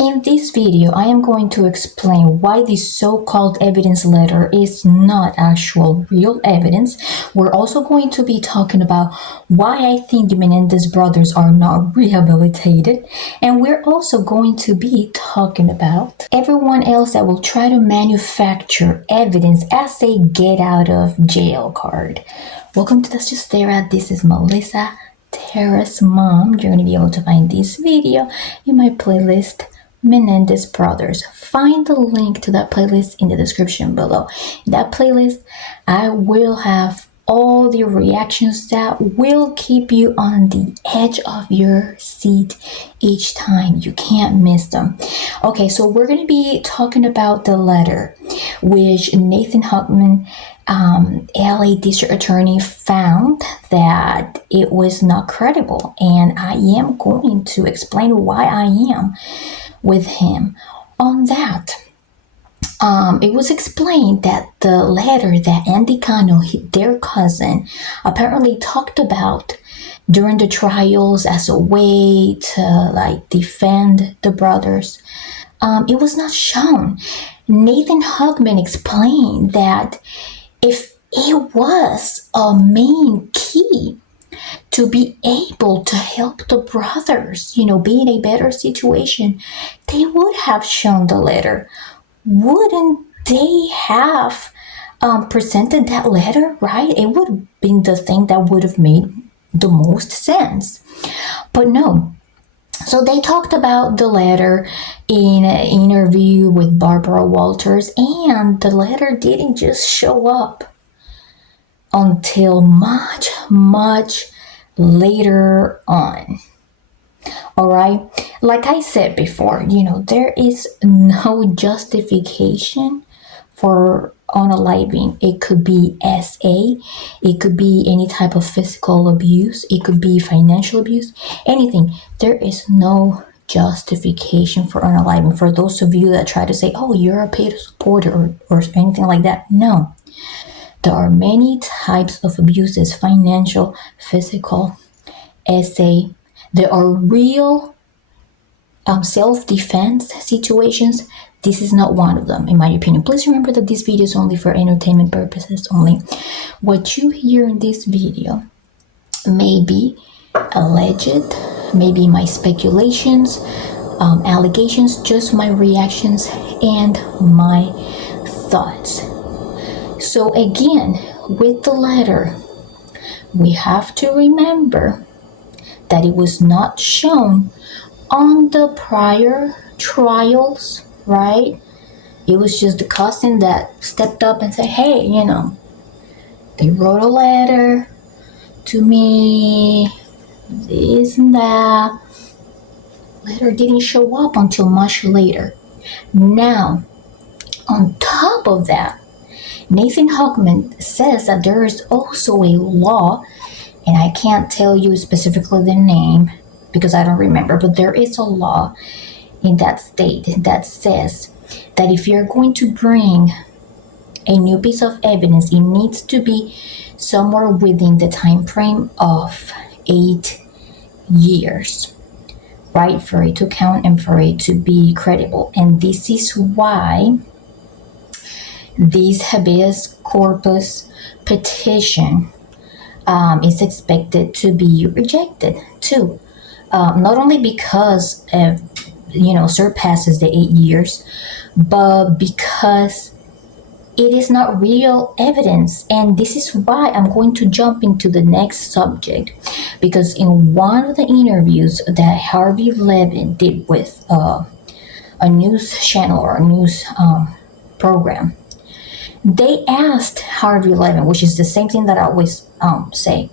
In this video, I am going to explain why this so-called evidence letter is not actual real evidence. We're also going to be talking about why I think the Menendez brothers are not rehabilitated. And we're also going to be talking about everyone else that will try to manufacture evidence as a get out of jail card. Welcome to Let's Just Stare At. This is Melissa, Tara's mom. You're going to be able to find this video in my playlist, Menendez Brothers. Find the link to that playlist in the description below. In that playlist, I will have all the reactions that will keep you on the edge of your seat each time. You can't miss them. Okay, so we're going to be talking about the letter which Nathan Hochman, LA District Attorney, found that it was not credible, and I am going to explain why I am with him on that. It was explained that the letter that Andy Cano, their cousin, apparently talked about during the trials as a way to defend the brothers, it was not shown. Nathan Hochman explained that if it was a main key to be able to help the brothers, be in a better situation, they would have shown the letter. Wouldn't they have presented that letter, right? It would have been the thing that would have made the most sense. But no. So they talked about the letter in an interview with Barbara Walters, and the letter didn't just show up until much, much later on. All right. Like I said before, there is no justification for unaliving. It could be SA, it could be any type of physical abuse, it could be financial abuse, anything. There is no justification for unaliving. For those of you that try to say, oh, you're a paid supporter or anything like that, no. There are many types of abuses: financial, physical, SA. There are real self-defense situations. This is not one of them, in my opinion. Please remember that this video is only for entertainment purposes only. What you hear in this video may be alleged, maybe my speculations, allegations, just my reactions and my thoughts. So again, with the letter, we have to remember that it was not shown on the prior trials, right? It was just the cousin that stepped up and said, hey, they wrote a letter to me, this and that. Letter didn't show up until much later. Now, on top of that, Nathan Hochman says that there is also a law, and I can't tell you specifically the name because I don't remember, but there is a law in that state that says that if you're going to bring a new piece of evidence, it needs to be somewhere within the time frame of 8 years, right? For it to count and for it to be credible. And this is why this habeas corpus petition is expected to be rejected too. Not only because of, surpasses the 8 years, but because it is not real evidence. And this is why I'm going to jump into the next subject, because in one of the interviews that Harvey Levin did with a news channel or a news program, they asked Harvey Levin, which is the same thing that I always say,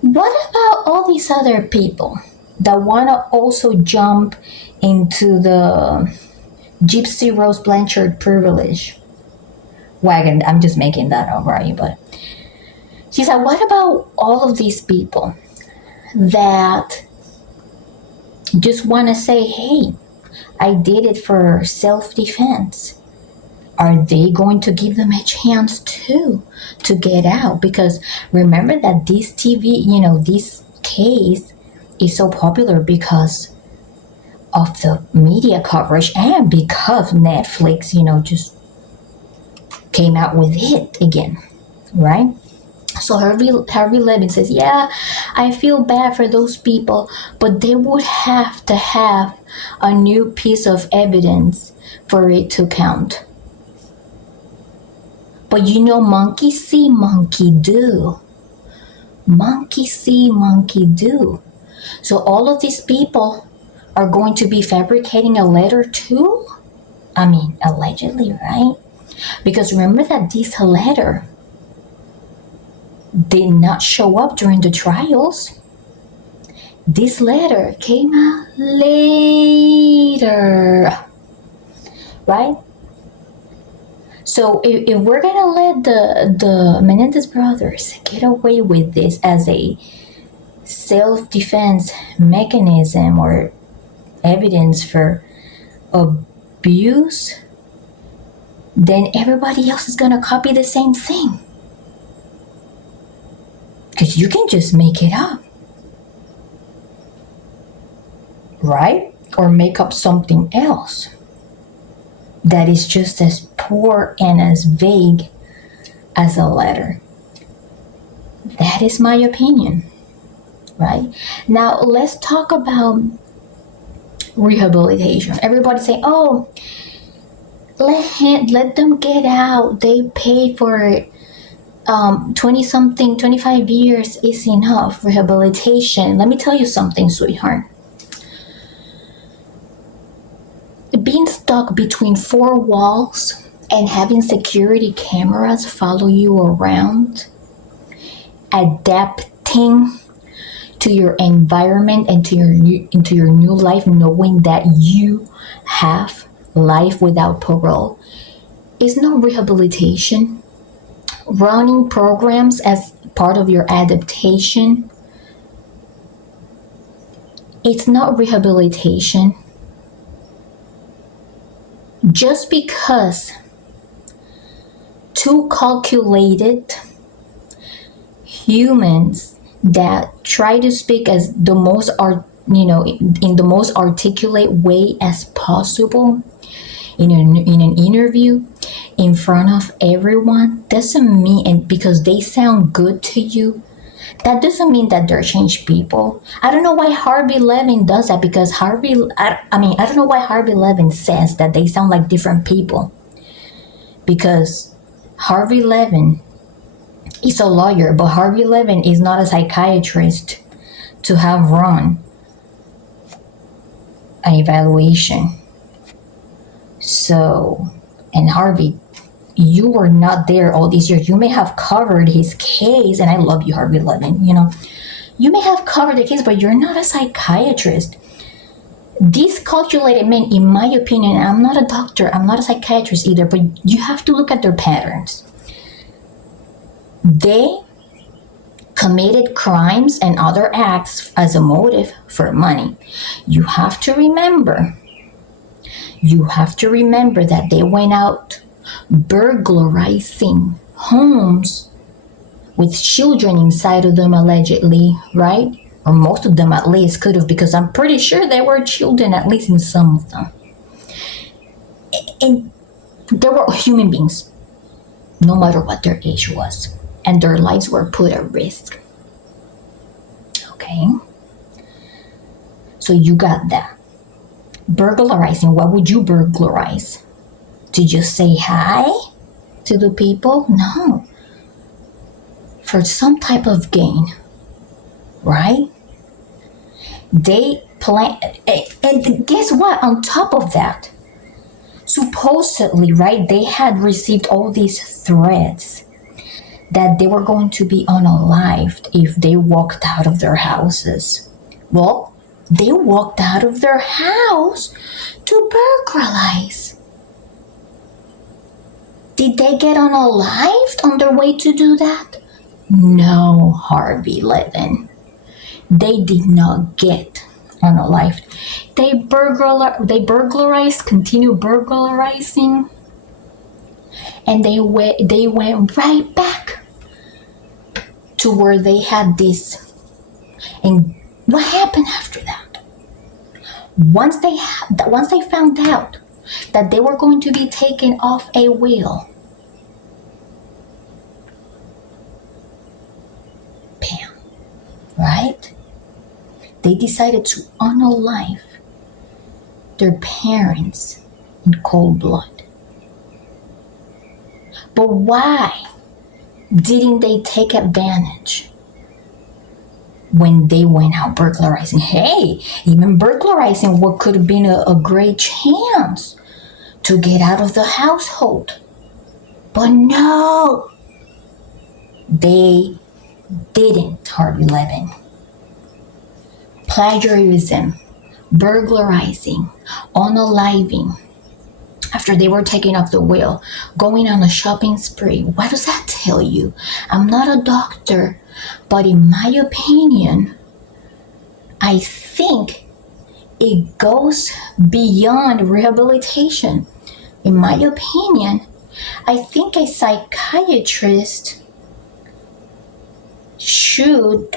what about all these other people that want to also jump into the Gypsy Rose Blanchard privilege wagon? I'm just making that up, right? But he said, what about all of these people that just want to say, hey, I did it for self-defense? Are they going to give them a chance too to get out? Because remember that this case is so popular because of the media coverage and because Netflix, just came out with it again, right? So Harvey Levin says, yeah, I feel bad for those people, but they would have to have a new piece of evidence for it to count. But monkey see, monkey do. Monkey see, monkey do. So all of these people are going to be fabricating a letter too? I mean, allegedly, right? Because remember that this letter did not show up during the trials. This letter came out later, right? So if we're gonna let the Menendez brothers get away with this as a self-defense mechanism or evidence for abuse, then everybody else is gonna copy the same thing. Because you can just make it up, right? Or make up something else that is just as poor and as vague as a letter. That is my opinion, right? Now, let's talk about rehabilitation. Everybody say, oh, let them get out. They paid for it. 20-something, 25 years is enough. Rehabilitation. Let me tell you something, sweetheart. Being stuck between four walls and having security cameras follow you around, adapting to your environment and into your new life, knowing that you have life without parole, is not rehabilitation. Running programs as part of your adaptation, it's not rehabilitation. Just because two calculated humans that try to speak as the most in the most articulate way as possible in an interview in front of everyone doesn't mean, and because they sound good to you, that doesn't mean that they're changed people. I don't know why Harvey Levin does that, because I don't know why Harvey Levin says that they sound like different people, because Harvey Levin is a lawyer, but Harvey Levin is not a psychiatrist to have run an evaluation. So, and Harvey, you were not there all these years. You may have covered his case, and I love you, Harvey Levin. You may have covered the case, but you're not a psychiatrist. These calculated men, in my opinion, I'm not a doctor, I'm not a psychiatrist either, but you have to look at their patterns. They committed crimes and other acts as a motive for money. You have to remember that they went out burglarizing homes with children inside of them, allegedly, right? Or most of them at least could have, because I'm pretty sure there were children at least in some of them. And they were human beings, no matter what their age was, and their lives were put at risk. Okay? So you got that. Burglarizing, what would you burglarize? To just say hi to the people? No. For some type of gain, right? They plan, and guess what? On top of that, supposedly, right, they had received all these threats that they were going to be unalived if they walked out of their houses. Well, they walked out of their house to burglarize. Did they get unalived on their way to do that? No, Harvey Levin. They did not get unalived. They burglarized, continued burglarizing, and they went right back to where they had this. And what happened after that? Once they found out that they were going to be taken off a will, bam, right? They decided to unalive their parents in cold blood. But why didn't they take advantage when they went out burglarizing? Hey, even burglarizing what could have been a great chance to get out of the household. But no, they didn't, Harvey Levin. Plagiarism, burglarizing, unaliving, after they were taken off the will, going on a shopping spree. What does that tell you? I'm not a doctor, but in my opinion, I think it goes beyond rehabilitation. In my opinion, I think a psychiatrist should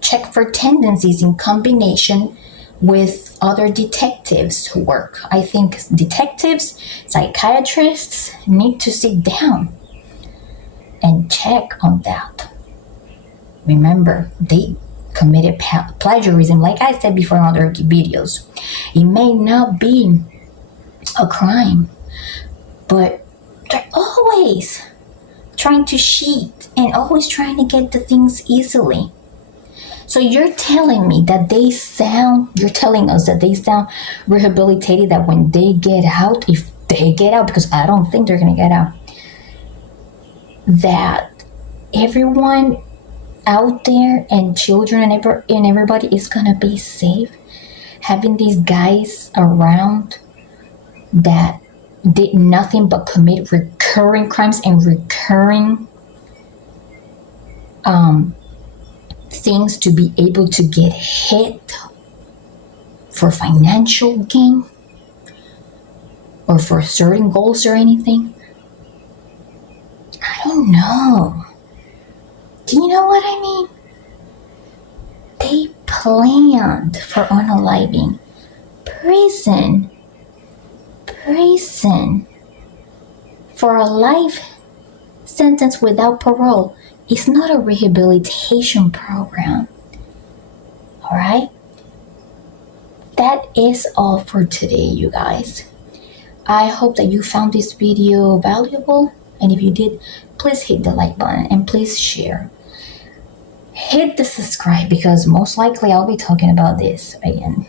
check for tendencies in combination with other detectives who work. I think detectives, psychiatrists need to sit down and check on that. Remember, they committed plagiarism, like I said before in other videos. It may not be a crime, but they're always trying to cheat and always trying to get the things easily. So you're telling us that they sound rehabilitated, that when they get out, if they get out, because I don't think they're going to get out, that everyone out there and children and everybody is going to be safe, having these guys around that did nothing but commit recurring crimes and recurring things to be able to get hit for financial gain or for certain goals or anything. I don't know. Do you know what I mean? They planned for unaliving. Prison for a life sentence without parole is not a rehabilitation program. All right? That is all for today, you guys. I hope that you found this video valuable. And if you did, please hit the like button and please share. Hit the subscribe, because most likely I'll be talking about this again.